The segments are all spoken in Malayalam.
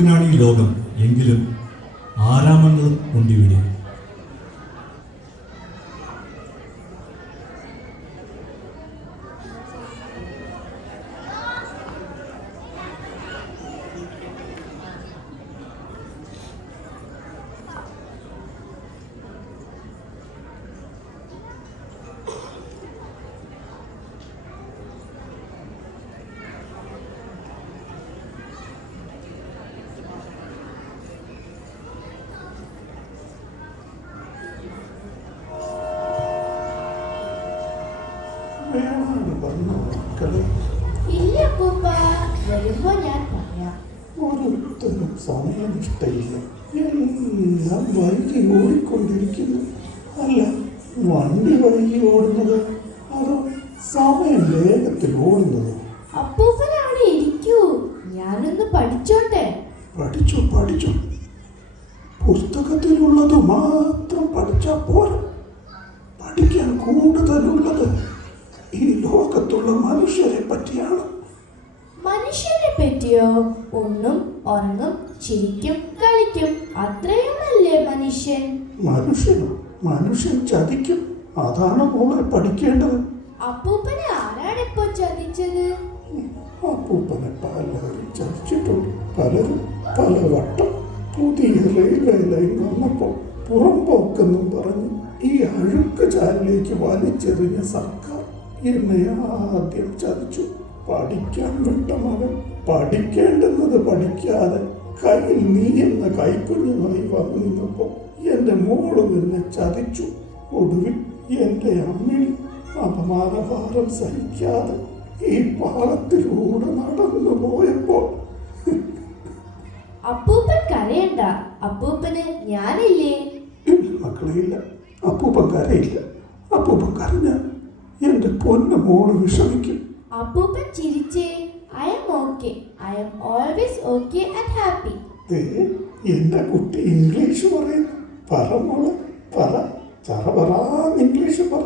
വാക്കിനാണ് ഈ ലോകം, എങ്കിലും ആരാമങ്ങളും കൊണ്ടിവിടെ. ഒരുത്തരും സമയനിഷ്ഠയില്ല, എല്ലാം വൈകി ഓടിക്കൊണ്ടിരിക്കുന്നു. അല്ല, വണ്ടി വൈകി ഓടുന്നത് അതോ സമയം വേഗത്തിൽ ഓടുന്നത്? അപ്പൂപ്പനാണ്, ഇരിക്കൂ, ഞാനൊന്ന് പഠിച്ചോട്ടെ. പഠിച്ചു. പുസ്തകത്തിലുള്ളത് മാത്രം പഠിച്ചാൽ പോരാ, പഠിക്കാൻ കൂടുതലുള്ളത് ഈ ലോകത്തുള്ള മനുഷ്യരെ പറ്റിയാണ്. മനുഷ്യനെ പറ്റിയോ? ഉണ്ണും, ഉറങ്ങും, ചിരിക്കും, കളിക്കും, അത്രയുമല്ലേ മനുഷ്യൻ? മനുഷ്യൻ ചതിക്കും, അതാണ് മോളെ പഠിക്കേണ്ടത്. അപ്പൂപ്പനെ ആരാണിപ്പോ ചതിച്ചത്? അപ്പൂപ്പനെ പലരും ചതിച്ചിട്ടുണ്ട്, പലരും പലവട്ടം. പുതിയ റെയിൽവേ ലൈൻ വന്നപ്പോൾ പുറംപോക്കെന്നും പറഞ്ഞ് ഈ അഴുക്ക് ചാലിലേക്ക് വലിച്ചെറിഞ്ഞ സർക്കാർ എന്നെ ആദ്യം ചതിച്ചു. പഠിക്കാൻ വിട്ട മകൻ പഠിക്കേണ്ടുന്നത് പഠിക്കാതെ കയ്യിൽ നീ എന്ന കൈക്കുഞ്ഞുമായി വന്നു നിന്നപ്പോ എന്റെ മോളും എന്നെ ചതിച്ചു. ഒടുവിൽ എന്റെ അമ്മിണി അപമാനഭാരം സഹിക്കാതെ ഈ പാളത്തിലൂടെ നടന്നു പോയപ്പോൾ. അപ്പൂപ്പൻ കരയണ്ട, അപ്പൂപ്പന് ഞാനില്ലേ. മക്കളെയില്ല, അപ്പൂപ്പൻ കരയില്ല. അപ്പൂപ്പൻ കരഞ്ഞ എന്റെ പൊന്നു മോള് വിഷമിക്കും. അപ്പൂപ്പൻ ചിരിച്ചേ. I am okay. I am always okay and happy. എന്റെ കുട്ടി ഇംഗ്ലീഷ് പറയുന്നു. പറ മോള്, പറ, ഇംഗ്ലീഷ് പറ,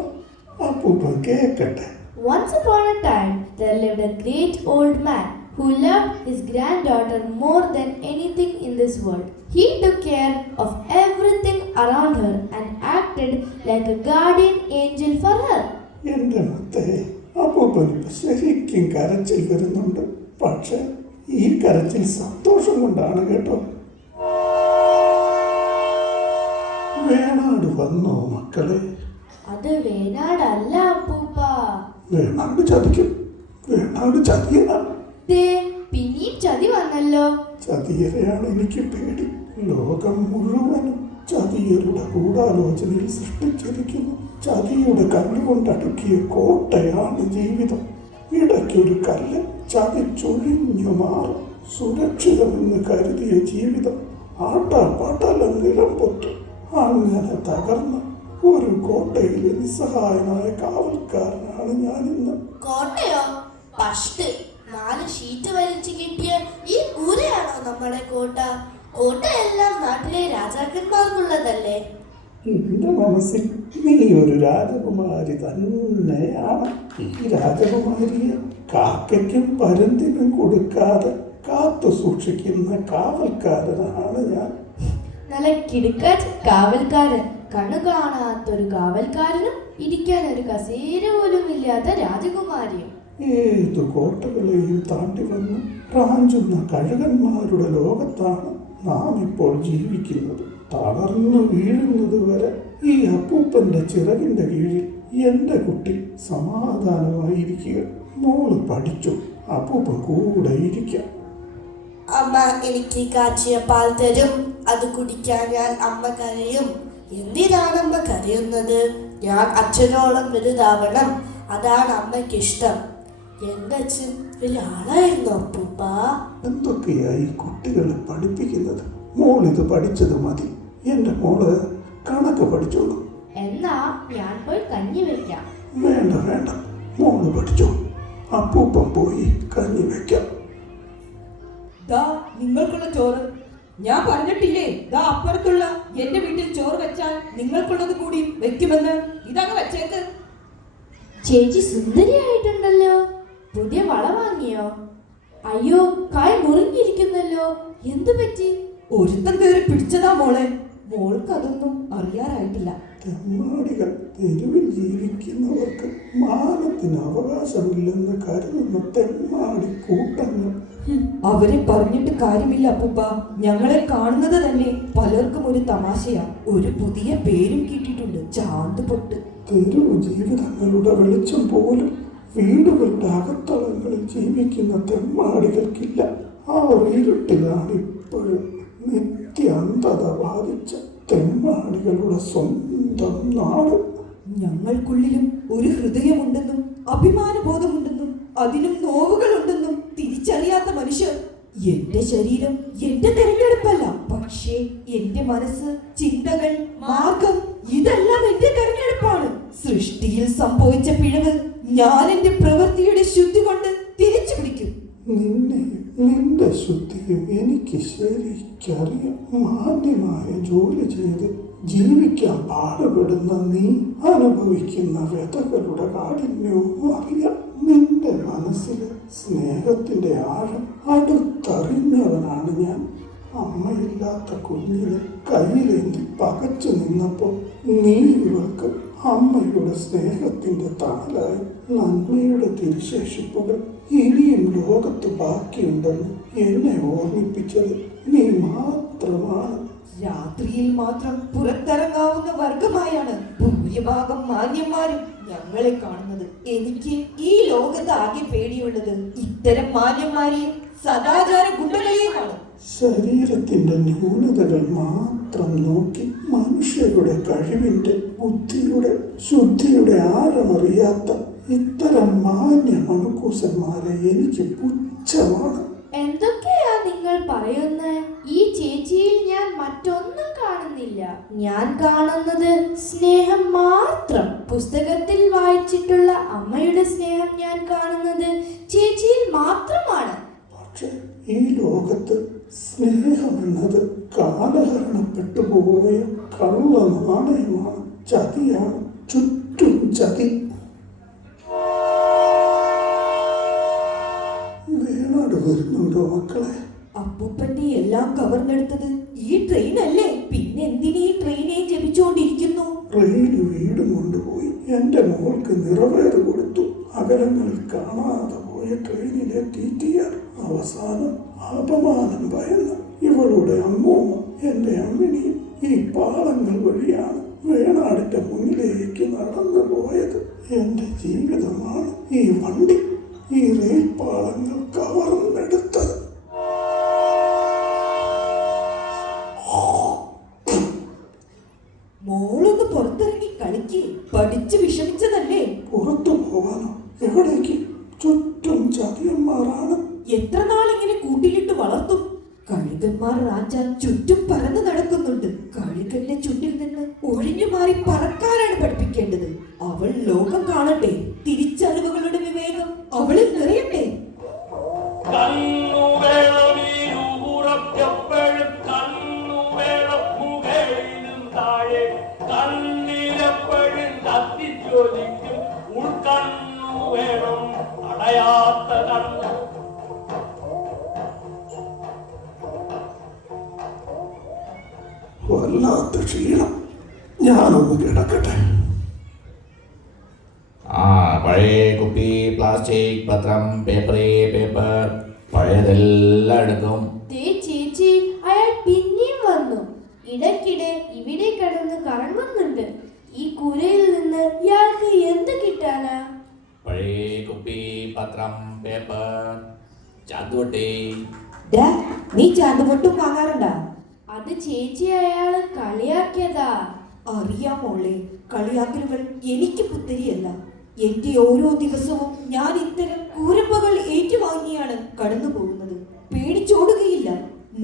അപ്പൂപ്പൻ കേക്കട്ടെ. Once upon a time, there lived a great old man who loved his granddaughter more than anything in this world. He took care of everything around her and acted like a guardian angel for her. എന്റെ മുത്തേ, അപ്പൂപ്പൻ ശരിക്കും കരച്ചിൽ വരുന്നുണ്ട്. പക്ഷെ ഈ കരച്ചിൽ സന്തോഷം കൊണ്ടാണ് കേട്ടോ. വേണാട് വന്നോ മക്കളെ? അത് വേണാടല്ല അപ്പൂപ്പ. വേണാട് ചതിക്കും, വേണാട് ചതിയനാണ്. പിന്നെയും ചതി വന്നല്ലോ. ചതിയരെയാണ് എനിക്ക് പേടി. ലോകം മുഴുവനും ചതിയരുടെ ഗൂഢാലോചനയിൽ സൃഷ്ടിച്ചിരിക്കുന്നു. ചതിയുടെ കല്ലുകൊണ്ടടുക്കിയ കോട്ടയാണ് ജീവിതം. ഇടയ്ക്കൊരു കല്ല് ചതിച്ചൊഴിഞ്ഞു മാറും. സുരക്ഷിതമെന്ന് കരുതിയ ജീവിതം ആട്ടാപ്പാട്ടലം നിലം പൊട്ടും. അങ്ങനെ തകർന്ന ഒരു കോട്ടയിലെ നിസ്സഹായനായ കാവൽക്കാരനാണ് ഞാനിന്ന്. കോട്ടയോ? പഷ്ട്, 4 ഷീറ്റ് വലിച്ചു കിട്ടിയ ഈ കൂരയാണോ നമ്മുടെ കോട്ട? കോട്ടയെല്ലാം നാട്ടിലെ രാജാക്കന്മാർക്കുള്ളതല്ലേ? എന്റെ മനസ്സിൽ നീ ഒരു രാജകുമാരി തന്നെയാണ്. ഈ രാജകുമാരിയെ കാക്കയ്ക്കും പരുന്തിനും കൊടുക്കാതെ കാത്തു സൂക്ഷിക്കുന്ന കാവൽക്കാരനാണ് ഞാൻ. നല്ല കിടുക്കാച്ച് കാവൽക്കാരൻ. കണ്ണു കാണാത്തൊരു കാവൽക്കാരനും ഇരിക്കാൻ ഒരു കസേര പോലും ഇല്ലാത്ത രാജകുമാരിയും. ഏതു കോട്ടകളെയും താണ്ടി വന്ന് റാഞ്ചുന്ന കഴുകന്മാരുടെ ലോകത്താണ് നാം ഇപ്പോൾ ജീവിക്കുന്നത്. തളർന്നു വീഴുന്നത് വരെ ഈ അപ്പൂപ്പന്റെ ചിറകിന്റെ കീഴിൽ എന്റെ കുട്ടി സമാധാനമായിരിക്കുക. മോള് പഠിച്ചു, അപ്പൂപ്പൻ കൂടെ ഇരിക്കാം. അമ്മ എനിക്ക് കാച്ചിയ പാൽ തരും, അത് കുടിക്കാൻ ഞാൻ അമ്മ കരയും. എന്തിനാണ് അമ്മ കരയുന്നത്? ഞാൻ അച്ഛനോളം വലുതാവണം, അതാണ് അമ്മയ്ക്ക് ഇഷ്ടം. എന്റെ അച്ഛൻ വലിയ ആളായിരുന്നു അപ്പൂപ്പ. എന്തൊക്കെയായി കുട്ടികളെ പഠിപ്പിക്കുന്നത്? മോളിത് പഠിച്ചത് മതി. എന്റെ മോള് കണക്ക് പഠിച്ചോളൂ. എന്നാ ഞാൻ പോയി കഞ്ഞി വെക്കാം. വേണ്ട, മോള് പഠിച്ചോ. അപ്പൂപ്പൻ പോയി കഞ്ഞി വെക്കാം. നിങ്ങൾക്കുള്ള ചോറ് ഞാൻ പറഞ്ഞിട്ടില്ലേ? അപ്പുറത്തുള്ള എന്റെ വീട്ടിൽ ചോറ് വെച്ചാൽ നിങ്ങൾക്കുള്ളത് കൂടി വെക്കുമെന്ന്. ഇതങ്ങ് വെച്ചേക്ക്. ചേച്ചി സുന്ദരിയായിട്ടുണ്ടല്ലോ. പുതിയ വള വാങ്ങിയോ? അയ്യോ, കായ് മുറിഞ്ഞിരിക്കുന്നല്ലോ. എന്തു പറ്റി? ഒരുത്തം കയറി പിടിച്ചതാ മോളെ. മോൾക്ക് അതൊന്നും അറിയാറായിട്ടില്ല. തെമ്മാടികൾ തെരുവിൽ ജീവിക്കുന്നവർക്ക് മാനത്തിന് അവകാശമില്ലെന്ന് കരുതുന്ന തെമ്മാടി കൂട്ടങ്ങൾ. അവരെ പറഞ്ഞിട്ട് കാര്യമില്ല അപ്പൂപ്പ. ഞങ്ങളെ കാണുന്നത് തന്നെ പലർക്കും ഒരു തമാശയാ. ഒരു പുതിയ പേരും കിട്ടിയിട്ടുണ്ട്, ചാന്തുപൊട്ട്. തെരുവ് ജീവിതങ്ങളുടെ വെളിച്ചം പോലും വീടുകളുടെ അകത്തളങ്ങളിൽ ജീവിക്കുന്ന തെമ്മാടികൾക്കില്ല. ആ ഇരുട്ടിലാണ് ഇപ്പോഴും നിത്യാന്തത ബാധിച്ച തെമ്മാടികളുടെ സ്വന്തം നാട്. ഞങ്ങൾക്കുള്ളിലും ഒരു ഹൃദയമുണ്ടെന്നും അഭിമാനബോധമുണ്ടെന്നും അതിനും നോവുകളുണ്ടെന്നും തിരിച്ചറിയാത്ത മനുഷ്യർ. എന്റെ ശരീരം എന്റെ തെരഞ്ഞെടുപ്പല്ല, പക്ഷേ എന്റെ മനസ്സ്, ചിന്തകൾ, മാർഗം ഇതെല്ലാം എന്റെ തെരഞ്ഞെടുപ്പാണ്. സൃഷ്ടിയിൽ സംഭവിച്ച പിഴവ് ഞാൻ എന്റെ പ്രവൃത്തിയുടെ ശുദ്ധി കൊണ്ട് തിരിച്ചു പിടിക്കും. നിന്റെ ശുദ്ധിയും എനിക്ക് ശരിക്കറിയാം. മാന്യമായ ജോലി ചെയ്ത് ജീവിക്കാൻ പാടുപെടുന്ന നീ അനുഭവിക്കുന്ന വ്യതകളുടെ കാഠിന്യവും അറിയാം. നിന്റെ മനസ്സിലെ സ്നേഹത്തിന്റെ ആഴം അടുത്തറിഞ്ഞവനാണ് ഞാൻ. അമ്മയില്ലാത്ത കുഞ്ഞിനെ കയ്യിലേന്തി പകച്ചു നിന്നപ്പോൾ നീ ഇവൾക്ക് അമ്മയുടെ സ്നേഹത്തിന്റെ തണലായി. നന്മയുടെ തിരുശേഷിപ്പുകൾ ഇനിയും ലോകത്ത് ബാക്കിയുണ്ടെന്ന് എന്നെ ഓർമ്മിപ്പിച്ചത് നീ മാത്രമാണ്. രാത്രിയിൽ മാത്രം പുറത്തിറങ്ങാവുന്ന വർഗമായാണ് ഭൂരിഭാഗം മാന്യന്മാരും ഞങ്ങളെ കാണുന്നത്. എനിക്ക് ഈ ലോകത്ത് ആകെ പേടിയുള്ളത് ഇത്തരം മാന്യന്മാരെയും സദാചാര ഗുണ്ടകളെയുമാണ്. ശരീരത്തിന്റെ ന്യൂനതകൾ മാത്രം നോക്കി മനുഷ്യരുടെ കഴിവിന്റെ, ബുദ്ധിയുടെ, ശുദ്ധിയുടെ ആഴമറിയാത്ത ഇത്തരം മാന്യ മണക്കൂസന്മാരെ എനിക്ക് പുച്ഛമാണ്. എന്തൊക്കെയാ നിങ്ങൾ പറയുന്നത്? ഈ ചേച്ചിയിൽ ഞാൻ മറ്റൊന്നും കാണുന്നില്ല. ഞാൻ കാണുന്നത് സ്നേഹം മാത്രം. പുസ്തകത്തിൽ വായിച്ചിട്ടുള്ള അമ്മയുടെ സ്നേഹം ഞാൻ കാണുന്നത് ചേച്ചിയിൽ മാത്രമാണ്. പക്ഷെ ഈ ലോകത്ത് സ്നേഹമെന്നത് കാലഹരണപ്പെട്ടു പോയ കള്ള നാണയമാണ്, ചതിയാണ്, ചുറ്റും ചതി. വേണാട് വരുന്നുണ്ടോ മക്കളെ? അപ്പൂപ്പന്റെ എല്ലാം കവർന്നെടുത്തത് ഈ ട്രെയിൻ അല്ലേ? പിന്നെ എന്തിനീ ട്രെയിനെ ജപിച്ചുകൊണ്ടിരിക്കുന്നു? ട്രെയിൻ വീടും കൊണ്ടുപോയി. എന്റെ മോൾക്ക് നിറവേറ് കൊടുത്തു. അകലങ്ങളിൽ കാണാതെ പോയ ട്രെയിനിലെ TTR അവസാനം അപമാനം ഭയന്ന് ഇവളുടെ അമ്മൂമ്മ എന്റെ അമ്മിണിയും ഈ പാളങ്ങൾ വഴിയാണ് വേണാടിന്റെ മുന്നിലേക്ക് നടന്നു പോയത്. എന്റെ ജീവിതമാണ് ഈ വണ്ടി, ഈ റെയിൽ പാളങ്ങൾ കവർന്നെടുത്തത്. മോളൊന്ന് പുറത്തിറങ്ങി കളിക്ക്. പഠിച്ച് വിഷമിച്ചതല്ലേ? പുറത്തു പോവാനോ? എവിടേക്ക്? ചുറ്റും ചതിയന്മാരാണ്. എത്ര നാളിങ്ങനെ കൂട്ടിലിട്ട് വളർത്തും? കഴുകന്മാർ റാഞ്ച ചുറ്റും പറന്ന് നടക്കുന്നുണ്ട്. കഴുകന്റെ ചുണ്ടിൽ നിന്ന് ഒഴിഞ്ഞു മാറി പറക്കാനാണ് പഠിപ്പിക്കേണ്ടത്. അവൾ ലോകം കാണട്ടെ. തിരിച്ചറിവുകളുടെ വിവേകം അവളിൽ നിറയട്ടെ. വല്ലാത്ത ക്ഷീണം. ഞാനൊന്ന് കിടക്കട്ടെ. പഴയ കുപ്പി, പ്ലാസ്റ്റിക്, പത്രം, പേപ്പർ പഴയതെല്ലാം എടുക്കും. ചേച്ചി, അയാൾ പിന്നെയും വന്നു. ഇടയ്ക്കിടെ ഇവിടെ കിടന്ന് കറങ്ങുന്നുണ്ട്. ഈ കുരയിൽ നിന്ന് ഇയാൾക്ക് എന്ത് കിട്ടാനാ? പഴയ കുപ്പി, പത്രം, പേപ്പർ, ചാന്തുവട്ടി. നീ ചാന്തുപൊട്ടും വാങ്ങാറുണ്ടാ? അത് ചേച്ചി അയാള് കളിയാക്കിയതാ. അറിയാം മോളെ, കളിയാക്കലുകൾ എനിക്ക് പുത്തരിയല്ല. എന്റെ ഓരോ ദിവസവും ഞാൻ ഇത്തരം കൂരമ്പകൾ ഏറ്റുവാങ്ങിയാണ് കടന്നു പോകുന്നത്. പേടിച്ചോടുകയില്ല.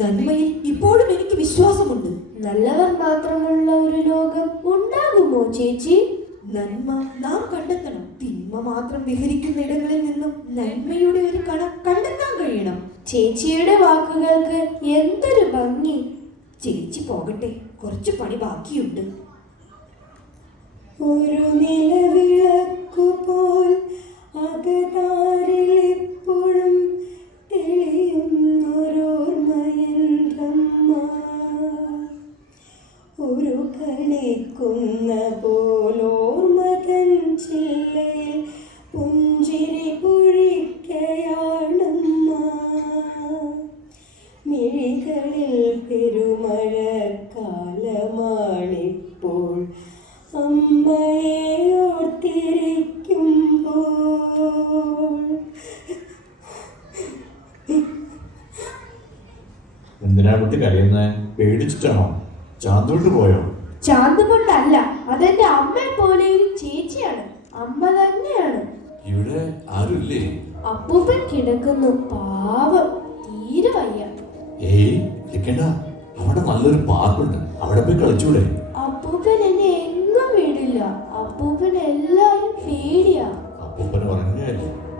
നന്മയിൽ ഇപ്പോഴും എനിക്ക് വിശ്വാസമുണ്ട്. നല്ലവർ മാത്രമുള്ള ഒരു ലോകം ഉണ്ടാകുമോ ചേച്ചി? നന്മ നാം കണ്ടെത്തണം. തിന്മ മാത്രം വിഹരിക്കുന്ന ഇടങ്ങളിൽ നിന്നും നന്മയുടെ ഒരു കണ കണ്ടെത്താൻ കഴിയണം. ചേച്ചിയുടെ വാക്കുകൾക്ക് എന്തൊരു ഭംഗി. ചേച്ചി പോകട്ടെ, കുറച്ച് പണി ബാക്കിയുണ്ട്. ഒരു നിലവിളക്കുപോൽ അകതാരിലെപ്പോഴും മിഴികളിൽ പെരുമഴക്കാലമാണിപ്പോൾ അമ്മയെ ഓർത്തിരിക്കുമ്പോൾ. എന്തിനാ കുട്ടി കരയുന്നത്? പേടിച്ചിട്ടാണോ? ചാന്തോട്ട് പോയോ? ചാന്ത് കൊണ്ടല്ല, അതെന്റെ അമ്മയെ പോലെ ഒരു ചേച്ചിയാണ്. അമ്മ തന്നെയാണ്. ഇവിടെ ആരുമില്ലേ? അപ്പൂപ്പൻ കിടക്കുന്നു, പാവം, തീരെ വയ്യ. ഏയ് ഇരിക്കണ്ട, അവിടെ നല്ലൊരു പാർക്കുണ്ട്, അവിടെ പോയി കളിച്ചൂടെ? അപ്പൂപ്പൻ എന്നെ എങ്ങും വിടില്ല. അപ്പൂപ്പൻ എല്ലാരും പേടിയാ. അപ്പൂപ്പന് പറഞ്ഞല്ലേ,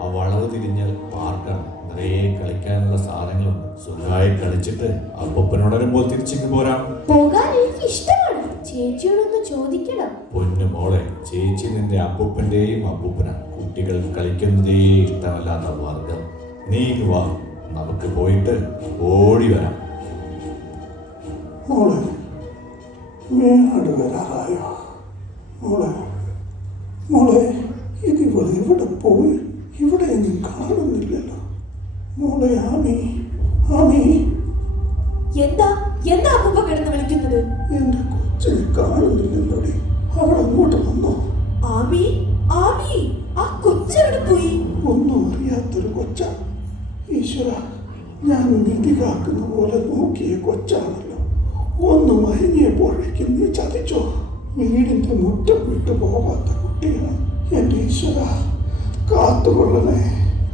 ആ വളവ് തിരിഞ്ഞാൽ പാർക്കാണ്, നിറയെ കളിക്കാനുള്ള സാധനങ്ങളുണ്ട്. സുഖമായി കളിച്ചിട്ട് അപ്പൂപ്പനോടരുമ്പോൾ തിരിച്ചിങ്ങ് പോരാം. പോകാൻ എനിക്ക് ഇഷ്ടമാണ്. ചേച്ചിയോടൊന്ന് ചോദിക്കണം. പൊന്നു മോളെ, ചേച്ചി നിന്റെ അപ്പൂപ്പന്റെയും അപ്പൂപ്പന. കുട്ടികൾക്ക് കളിക്കുന്നതേ ഇഷ്ടമല്ലാത്ത വർഗം. നീ വാ, നമുക്ക് പോയിട്ട് ഓടി വരാം. മോളെ, വേണാട് വരാറായോ? മോളെ മോളെ ഇതിവളെ എവിടെ പോയി? ഇവിടെ എങ്ങും കാണുന്നില്ലല്ലോ. മോളെ ആമി, ആമി, എന്താ എന്താ അപ്പൂപ്പ കിടന്ന് വിളിക്കുന്നത്? എന്റെ കൊച്ചിനെ കാണുന്നില്ലല്ലോടി. അവൾ അങ്ങോട്ട് വന്നോ? ആമി, ആമി, ആ കൊച്ചെവിടെ പോയി? ഒന്നും അറിയാത്തൊരു കൊച്ച. ഈശ്വര, ഞാൻ നിധി കാക്കുന്ന പോലെ നോക്കിയ കൊച്ചാണല്ലോ. ഒന്ന് മയങ്ങിയപ്പോഴേക്കും നീ ചതിച്ചോ? വീടിന്റെ മുറ്റം വിട്ടു പോകാത്ത കുട്ടിയാണ്. എന്റെ ഈശ്വര, കാത്തുകൊള്ളണേ.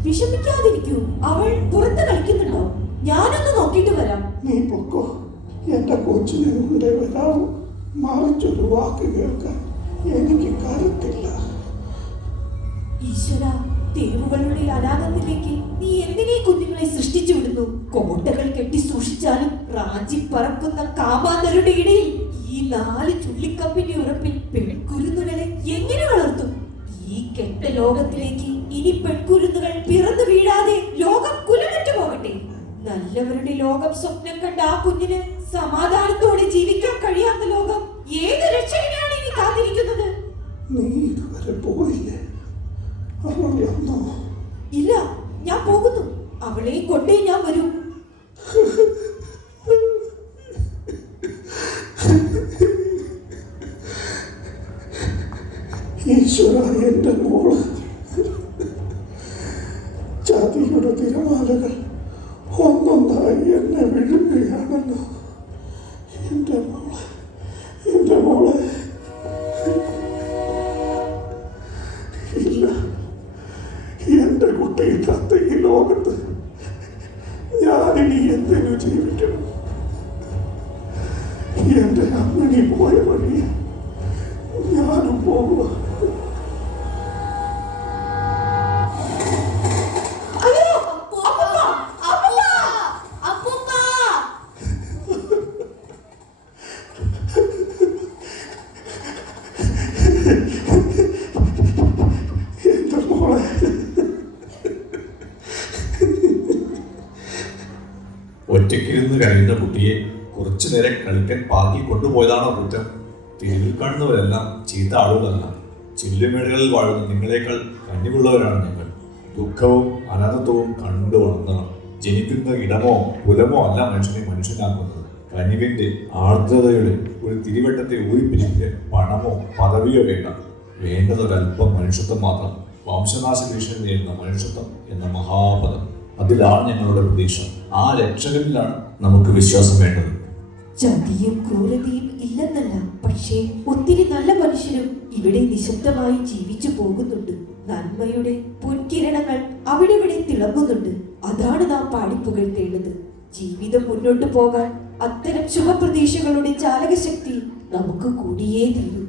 വിഷമിക്കാതിരിക്കൂ, അവൾ പുറത്ത് കളിക്കുന്നുണ്ടോ? ഞാനൊന്ന് നോക്കിയിട്ട് വരാം. നീ പൊക്കോ, എന്റെ കൊച്ചിനെ കൊണ്ടേ വരാവൂ. മറിച്ചൊരു വാക്ക് കേൾക്കാൻ എനിക്ക് കരുത്തില്ല. ഈശ്വര, തെരുവുകളുടെ അനാഥത്തിലേക്ക് നീ എന്തിനീ കുഞ്ഞുങ്ങളെ സൃഷ്ടിച്ചു വിടുന്നു? കോട്ടകൾ കെട്ടി സൂക്ഷിച്ചാലും റാഞ്ചി പറക്കുന്ന കാമാന്തരുടെ ഇടയിൽ ഈ 4 ചുള്ളിക്കമ്പിന്റെ ഉറപ്പിൽ പെൺകുരുന്നുകളെ എങ്ങനെ വളർത്തും? ഈ കെട്ട ലോകത്തിലേക്ക് ഇനി പെൺകുരുന്നുകൾ പിറന്നു വീഴാതെ ലോകം കുലമറ്റു പോകട്ടെ. നല്ലവരുടെ ലോകം സ്വപ്നം കണ്ട ആ കുഞ്ഞിന് സമാധാനത്തോടെ ജീവിക്കാൻ കഴിയാത്ത ലോകം ഏത് രക്ഷകനാണ് ഇനി കാത്തിരിക്കുന്നത്? നീ ഇതുവരെ പോയില്ലേ? അവൾ വന്നോ? ഇല്ല, ഞാൻ പോകുന്നു. അവളെ കൊണ്ടേ ഞാൻ വരൂ. ഈശ്വര, എന്റെ മോള്. ചതിയുടെ തിരമാലകൾ ഒന്നൊന്നായി എന്നെ വിഴുങ്ങുകയാണല്ലോ. എന്റെ മോള്, എന്റെ മോളെ. ഇല്ല, എന്റെ കുട്ടിയില്ലാത്ത ഈ ലോകത്ത് ഞാനിനി എന്തിനു ജീവിക്കണം? എന്റെ അമ്മണി പോയ വഴി ഞാനും പോകുക. എന്റെ മോളെ. ഒറ്റയ്ക്കിരുന്ന് കഴിയുന്ന കുട്ടിയെ കുറച്ചു നേരം കളിക്കാൻ പാർക്കിൽ കൊണ്ടുപോയതാണോ കുറ്റം? തെരുവിൽ കാണുന്നവരെല്ലാം ചീത്ത ആളുകളല്ല. ചില്ലുമേടുകളിൽ വാഴുന്ന നിങ്ങളെക്കാൾ കണ്ണിവുള്ളവരാണ് ഞങ്ങൾ. ദുഃഖവും അനാഥത്വവും കണ്ടു വളർന്നവർ. ജനിക്കുന്ന ഇടമോ കുലമോ അല്ല മനുഷ്യനെ മനുഷ്യനാക്കുന്നത്. കനിവിന്റെ ആർദ്രതയുടെ ഒരു തിരിവട്ടത്തെ ഊരിപ്പിരിക്കാൻ പണമോ പദവിയോ വേണ്ട. വേണ്ടതൊരല്പം മനുഷ്യത്വം മാത്രം. വംശനാശ ഭീഷണി നേരിടുന്ന മനുഷ്യത്വം എന്ന മഹാപദം, അതിലാണ് ഞങ്ങളുടെ പ്രതീക്ഷ. ആ രക്ഷകനിലാണ് നമുക്ക് വിശ്വാസം വേണ്ടത്. ചതിയും ക്രൂരതയും ഇല്ലെന്നല്ല, പക്ഷേ ഒത്തിരി നല്ല മനുഷ്യരും ഇവിടെ നിശബ്ദമായി ജീവിച്ചു പോകുന്നുണ്ട്. നന്മയുടെ പൊൻകിരണങ്ങൾ അവിടെ ഇവിടെ തിളങ്ങുന്നുണ്ട്. അതാണ് നാം പാടിപ്പുകഴ്ത്തേണ്ടത്. ജീവിതം മുന്നോട്ട് പോകാൻ അത്തരം ശുഭപ്രതീക്ഷകളുടെ ചാലകശക്തി നമുക്ക് കൂടിയേ തീരൂ.